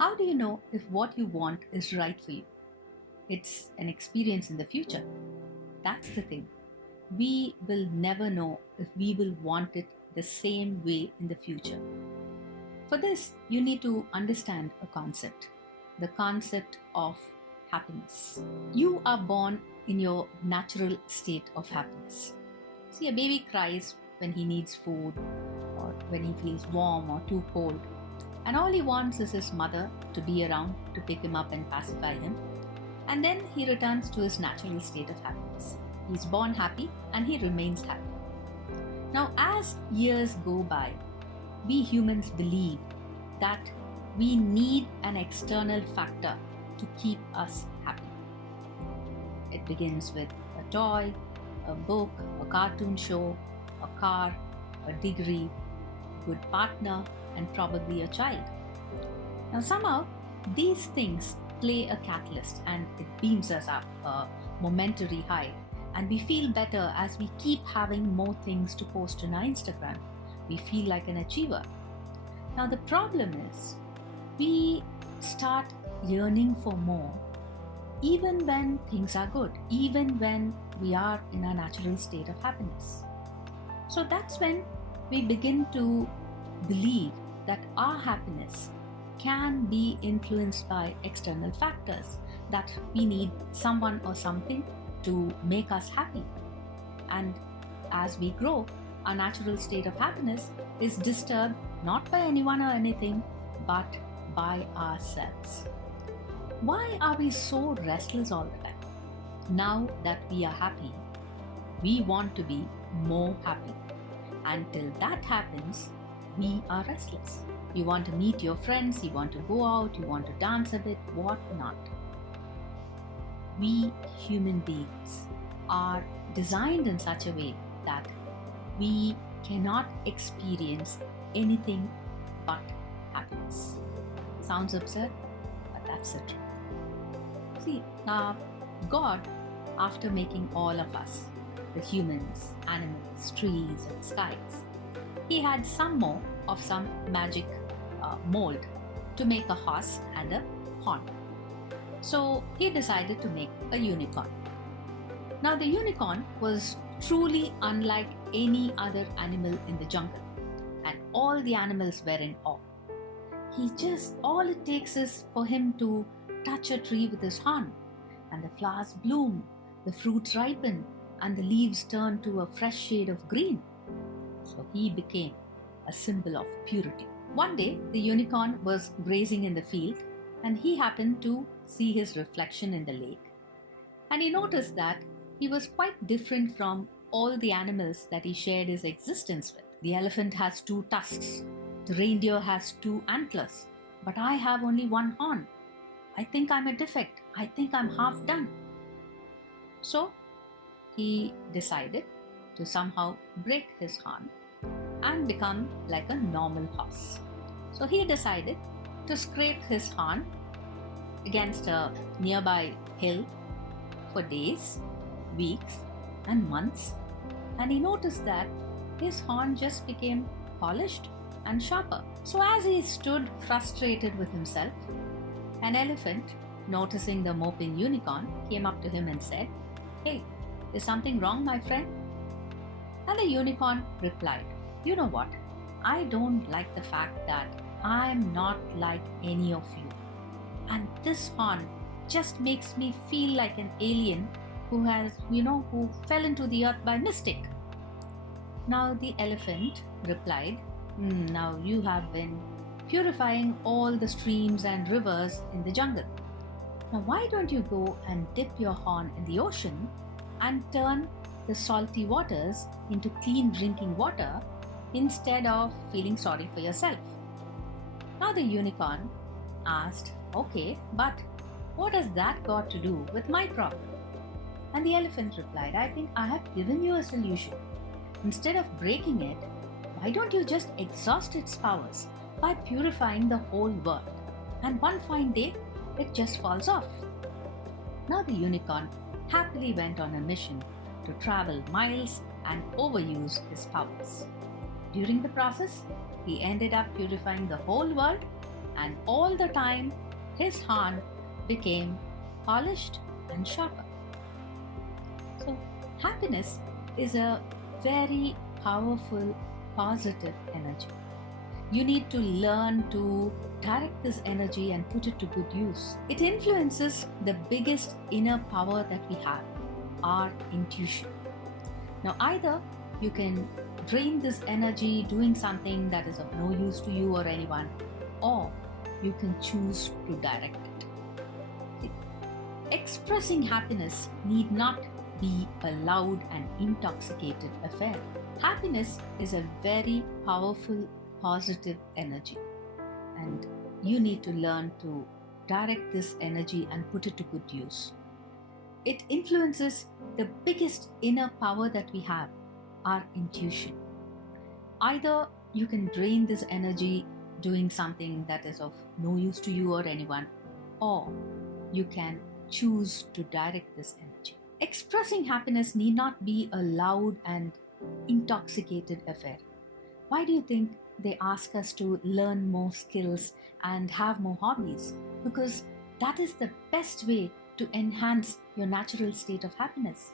How do you know if what you want is right for you? It's an experience in the future. That's the thing. We will never know if we will want it the same way in the future. For this, you need to understand a concept, the concept of happiness. You are born in your natural state of happiness. See, a baby cries when he needs food or when he feels warm or too cold, and all he wants is his mother to be around to pick him up and pacify him, and then he returns to his natural state of happiness. He's born happy and he remains happy. Now, as years go by, we humans believe that we need an external factor to keep us happy. It begins with a toy, a book, a cartoon show, a car, a degree, a good partner, and probably a child. Now, somehow, these things play a catalyst and it beams us up a momentary high, and we feel better as we keep having more things to post on our Instagram. We feel like an achiever. Now, the problem is we start yearning for more even when things are good, even when we are in a natural state of happiness. So that's when we begin to believe that our happiness can be influenced by external factors, that we need someone or something to make us happy. And as we grow, our natural state of happiness is disturbed not by anyone or anything, but by ourselves. Why are we so restless all the time? Now that we are happy, we want to be more happy. Until that happens, we are restless. You want to meet your friends, you want to go out, you want to dance a bit, what not. We human beings are designed in such a way that we cannot experience anything but happiness. Sounds absurd, but that's the truth. See, God, after making all of us, the humans, animals, trees, and skies, He had some more of some magic mold to make a horse and a horn. So He decided to make a unicorn. Now, the unicorn was truly unlike any other animal in the jungle, and all the animals were in awe. All it takes is for him to touch a tree with his horn, and the flowers bloom, the fruits ripen, and the leaves turn to a fresh shade of green. So he became a symbol of purity. One day, the unicorn was grazing in the field, and he happened to see his reflection in the lake. And he noticed that he was quite different from all the animals that he shared his existence with. The elephant has 2 tusks. The reindeer has 2 antlers. But I have only 1 horn. I think I'm a defect. I think I'm half done. So he decided to somehow break his horn and become like a normal horse. So he decided to scrape his horn against a nearby hill for days, weeks, and months, and he noticed that his horn just became polished and sharper. So as he stood frustrated with himself, an elephant, noticing the moping unicorn, came up to him and said, "Hey, is something wrong, my friend?" And the unicorn replied, "You know what? I don't like the fact that I'm not like any of you. And this horn just makes me feel like an alien who fell into the earth by mistake." Now the elephant replied, "Now you have been purifying all the streams and rivers in the jungle. Now why don't you go and dip your horn in the ocean and turn the salty waters into clean drinking water instead of feeling sorry for yourself?" Now the unicorn asked, "Okay, but what has that got to do with my problem?" And the elephant replied, "I think I have given you a solution. Instead of breaking it, why don't you just exhaust its powers by purifying the whole world? And one fine day, it just falls off." Now the unicorn happily went on a mission to travel miles and overuse his powers. During the process, he ended up purifying the whole world and all the time his hand became polished and sharper. So, happiness is a very powerful, positive energy. You need to learn to direct this energy and put it to good use. It influences the biggest inner power that we have, our intuition. Now, either you can drain this energy doing something that is of no use to you or anyone, or you can choose to direct it. See, expressing happiness need not be a loud and intoxicated affair. Happiness is a very powerful, positive energy, and you need to learn to direct this energy and put it to good use. It influences the biggest inner power that we have, our intuition. Either you can drain this energy doing something that is of no use to you or anyone, or you can choose to direct this energy. Expressing happiness need not be a loud and intoxicated affair. Why do you think they ask us to learn more skills and have more hobbies? Because that is the best way to enhance your natural state of happiness.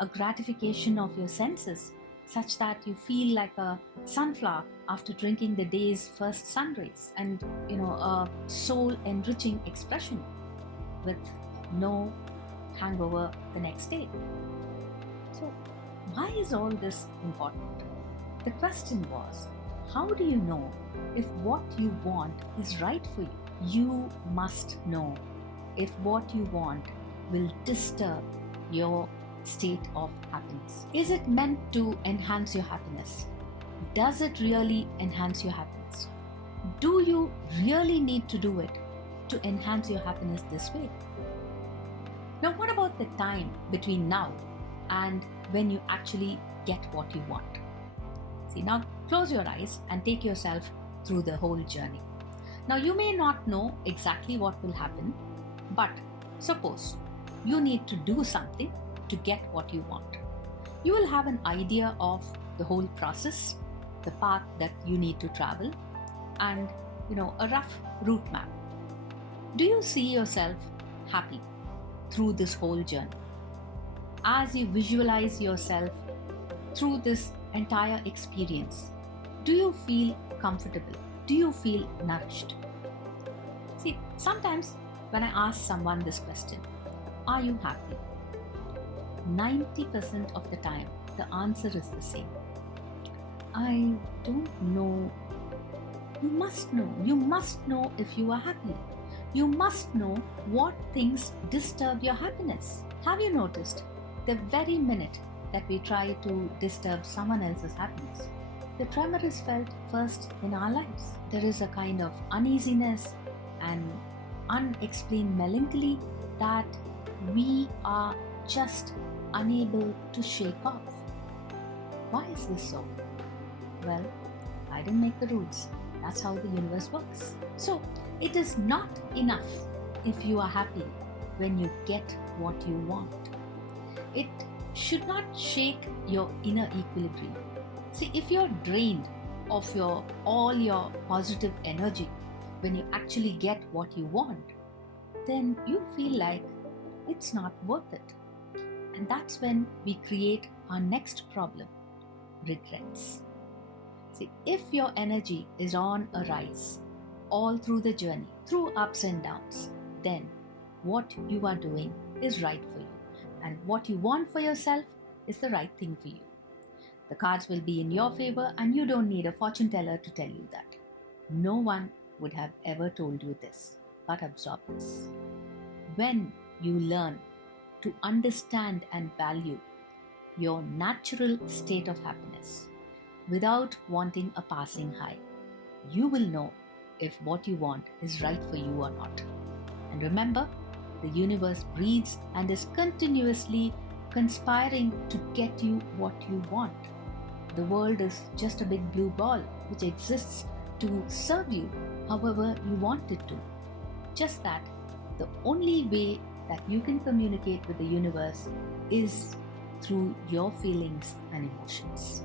A gratification of your senses, such that you feel like a sunflower after drinking the day's first sun rays, and a soul enriching expression with no hangover the next day. So, why is all this important? The question was, how do you know if what you want is right for you? You must know if what you want will disturb your state of happiness. Is it meant to enhance your happiness? Does it really enhance your happiness? Do you really need to do it to enhance your happiness this way? Now, what about the time between now and when you actually get what you want? See, now close your eyes and take yourself through the whole journey. Now, you may not know exactly what will happen, but suppose you need to do something to get what you want. You will have an idea of the whole process, the path that you need to travel, and a rough route map. Do you see yourself happy through this whole journey? As you visualize yourself through this entire experience, do you feel comfortable? Do you feel nourished? See, sometimes when I ask someone this question, are you happy? 90% of the time, the answer is the same. I don't know. You must know. You must know if you are happy. You must know what things disturb your happiness. Have you noticed the very minute that we try to disturb someone else's happiness, the tremor is felt first in our lives. There is a kind of uneasiness and unexplained melancholy that we are just unable to shake off. Why is this so? Well, I didn't make the rules. That's how the universe works. So, it is not enough if you are happy when you get what you want. It should not shake your inner equilibrium. See, if you're drained of all your positive energy when you actually get what you want, then you feel like it's not worth it. And that's when we create our next problem, regrets. See, if your energy is on a rise all through the journey, through ups and downs, then what you are doing is right for you. And what you want for yourself is the right thing for you. The cards will be in your favor, and you don't need a fortune teller to tell you that. No one would have ever told you this, but absorb this. When you learn to understand and value your natural state of happiness without wanting a passing high, you will know if what you want is right for you or not. And remember, the universe breathes and is continuously conspiring to get you what you want. The world is just a big blue ball which exists to serve you however you want it to. Just that the only way that you can communicate with the universe is through your feelings and emotions.